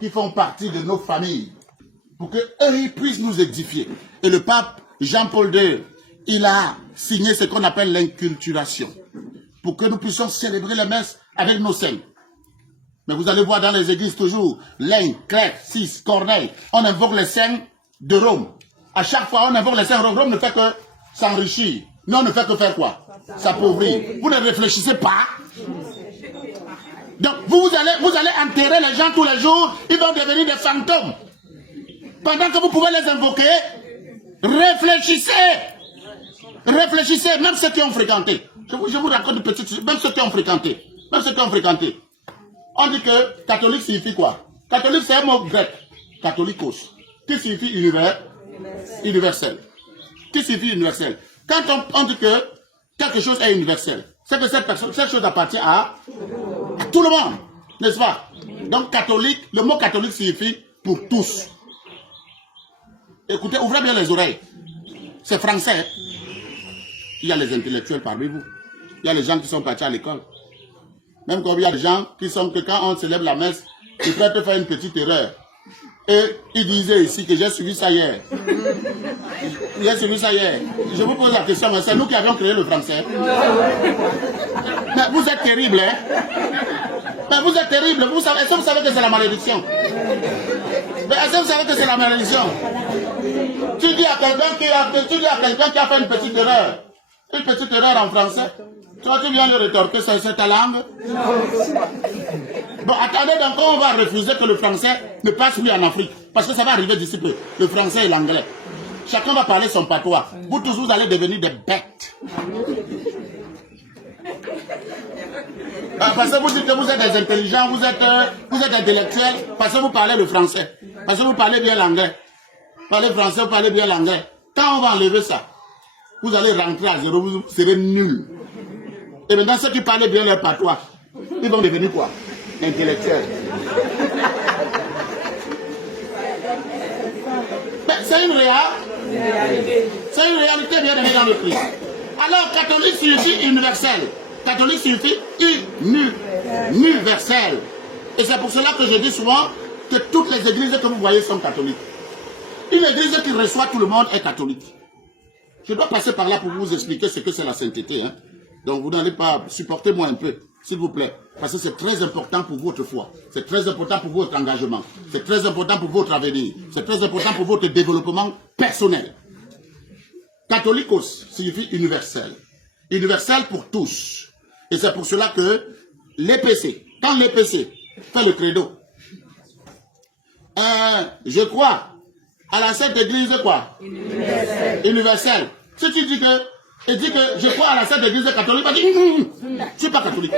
qui font partie de nos familles, pour qu'eux, ils puissent nous édifier. Et le pape Jean-Paul II, il a signé ce qu'on appelle l'inculturation, pour que nous puissions célébrer les messes avec nos saints. Mais vous allez voir dans les églises toujours, Laine, Clerc, Cis, Corneille, on invoque les saints de Rome. À chaque fois, on invoque les saints de Rome. Rome ne fait que s'enrichir. Non, on ne fait que faire quoi? S'appauvrir. Vous ne réfléchissez pas. Donc, vous allez enterrer les gens tous les jours, ils vont devenir des fantômes. Pendant que vous pouvez les invoquer, réfléchissez. Réfléchissez, même ceux qui ont fréquenté. Je vous raconte une petite chose, même ceux qui ont fréquenté. Même ceux qui ont fréquenté. On dit que catholique signifie quoi? Catholique, c'est un mot grec. Catholicos. Qui signifie universel. Qui signifie universel? Quand on dit que quelque chose est universel, c'est que cette chose appartient à tout le monde. N'est-ce pas? Donc catholique, le mot catholique signifie pour tous. Écoutez, ouvrez bien les oreilles. C'est français. Il y a les intellectuels parmi vous. Il y a les gens qui sont partis à l'école. Même comme il y a des gens qui sont que quand on célèbre la messe, ils peuvent te faire une petite erreur. Et ils disaient ici que j'ai suivi ça hier. J'ai suivi ça hier. Je vous pose la question, mais c'est nous qui avions créé le français. Mais vous êtes terrible, hein? Mais vous êtes terrible. Est-ce que vous savez que c'est la malédiction? Mais est-ce que vous savez que c'est la malédiction? Tu dis à quelqu'un qui a fait une petite erreur en français. Toi, tu viens lui rétorquer, c'est ta langue? Bon, attendez, donc on va refuser que le français ne passe plus en Afrique. Parce que ça va arriver d'ici peu. Le français et l'anglais. Chacun va parler son patois. Vous tous, vous allez devenir des bêtes. Parce que vous dites que vous êtes des intelligents, vous êtes intellectuels, parce que vous parlez le français. Parce que vous parlez bien l'anglais. Vous parlez français, vous parlez bien l'anglais. Quand on va enlever ça, vous allez rentrer à zéro, vous serez nuls. Et maintenant, ceux qui parlent bien leur patois, ils vont devenir quoi? Intellectuels. C'est une réalité. C'est une réalité bien aimée dans le Christ. Alors, catholique signifie universel. Catholique signifie universel. Et c'est pour cela que je dis souvent que toutes les églises que vous voyez sont catholiques. Une église qui reçoit tout le monde est catholique. Je dois passer par là pour vous expliquer ce que c'est la sainteté. Hein. Donc vous n'allez pas supporter moi un peu, s'il vous plaît. Parce que c'est très important pour votre foi. C'est très important pour votre engagement. C'est très important pour votre avenir. C'est très important pour votre développement personnel. Catholicos signifie universel. Universel pour tous. Et c'est pour cela que l'EPC, quand l'EPC fait le credo, je crois à la Sainte Église quoi? Universelle. Si tu dis que, je crois à la Sainte Église catholique, tu dis, je ne suis pas catholique.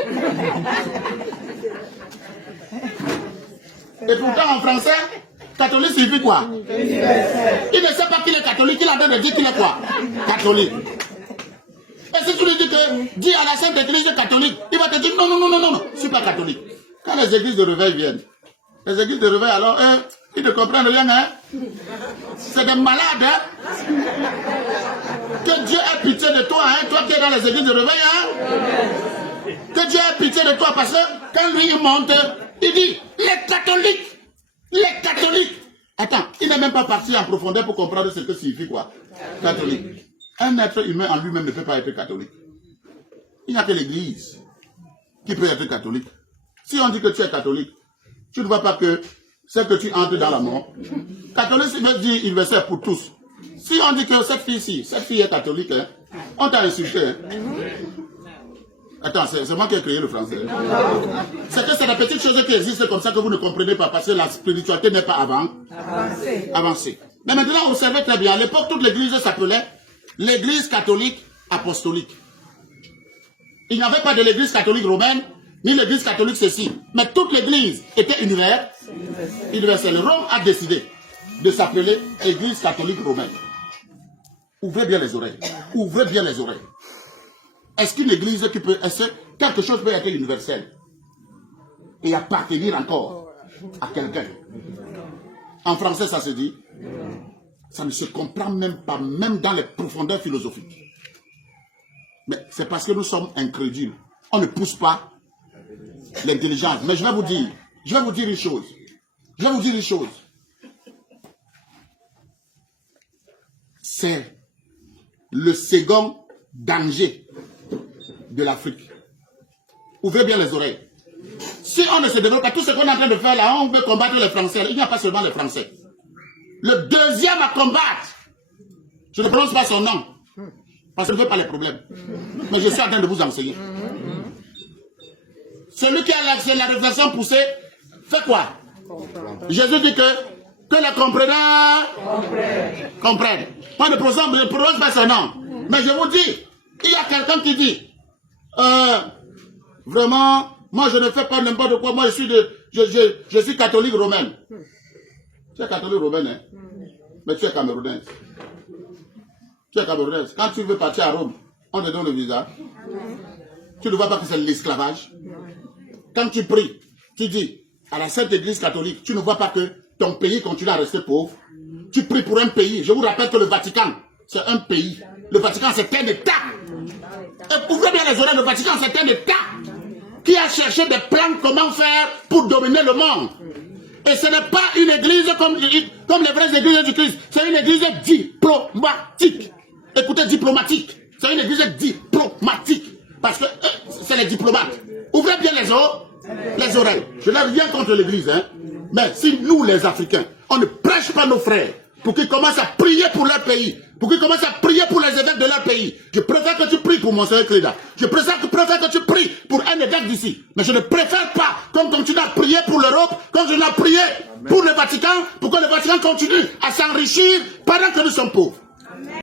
Et pourtant en français, catholique signifie quoi? Il ne sait pas qu'il est catholique, il est en train de dire qu'il est quoi? Catholique. Et si tu lui dis que, dis à la Sainte Église catholique, il va te dire non, je ne suis pas catholique. Quand les églises de réveil viennent, les églises de réveil alors, ils ne comprennent rien, hein? C'est des malades, hein? Que Dieu ait pitié de toi, hein? Toi qui es dans les églises de réveil, hein? Que Dieu ait pitié de toi, parce que quand lui il monte, il dit, les catholiques. Attends, il n'est même pas parti en profondeur pour comprendre ce que signifie quoi? Catholique. Un être humain en lui-même ne peut pas être catholique. Il n'y a que l'église qui peut être catholique. Si on dit que tu es catholique, tu ne vois pas que c'est que tu entres dans la mort. Catholique veut dire universel pour tous. Si on dit que cette fille est catholique, hein, on t'a insulté. Hein. Attends, c'est moi qui ai créé le français. C'est que c'est des petites choses qui existent comme ça que vous ne comprenez pas parce que la spiritualité n'est pas avancée. Mais maintenant, observez très bien. À l'époque, toute l'église s'appelait l'église catholique apostolique. Il n'y avait pas de l'église catholique romaine, ni l'église catholique ceci. Mais toute l'église était universelle. Rome a décidé de s'appeler église catholique romaine. Ouvrez bien les oreilles. Ouvrez bien les oreilles. Est-ce qu'une église qui peut... Est-ce que quelque chose peut être universel et appartenir encore à quelqu'un? En français, ça se dit. Ça ne se comprend même pas, même dans les profondeurs philosophiques. Mais c'est parce que nous sommes incrédules. On ne pousse pas l'intelligence. Mais je vais vous dire une chose. Je vais vous dire une chose. C'est le second danger de l'Afrique. Ouvrez bien les oreilles. Si on ne se développe pas, tout ce qu'on est en train de faire là, on veut combattre les Français. Il n'y a pas seulement les Français. Le deuxième à combattre, je ne prononce pas son nom, parce que je ne veux pas les problèmes. Mais je suis en train de vous enseigner. Celui qui a la réflexion poussée, fait quoi? Jésus dit que les comprenants comprennent. Moi, je ne prononce pas son nom. Mais je vous dis, il y a quelqu'un qui dit, vraiment, moi je ne fais pas n'importe quoi, moi je suis catholique romaine. Tu es catholique romaine, hein? Mais tu es camerounaise. Tu es camerounaise. Quand tu veux partir à Rome, on te donne le visa. Tu ne vois pas que c'est l'esclavage. Quand tu pries, tu dis à la Sainte Église catholique, tu ne vois pas que ton pays continue à rester pauvre. Tu pries pour un pays. Je vous rappelle que le Vatican, c'est un pays. Le Vatican, c'est un État. Et ouvrez bien les oreilles, le Vatican, c'est un État qui a cherché des plans comment faire pour dominer le monde. Et ce n'est pas une église comme les vraies églises du Christ. C'est une église diplomatique. Écoutez, diplomatique. C'est une église diplomatique. Parce que c'est les diplomates. Ouvrez bien les oreilles. Je n'ai rien contre l'église. Hein. Mais si nous, les Africains, on ne prêche pas nos frères pour qu'ils commencent à prier pour leur pays, pour qu'ils commencent à prier pour les évêques de leur pays. Je préfère que tu pries pour Monseigneur Cléda. Je préfère que tu pries pour un évêque d'ici. Mais je ne préfère pas qu'on continue à prier pour l'Europe, qu'on continue à prier pour le Vatican, pour que le Vatican continue à s'enrichir pendant que nous sommes pauvres.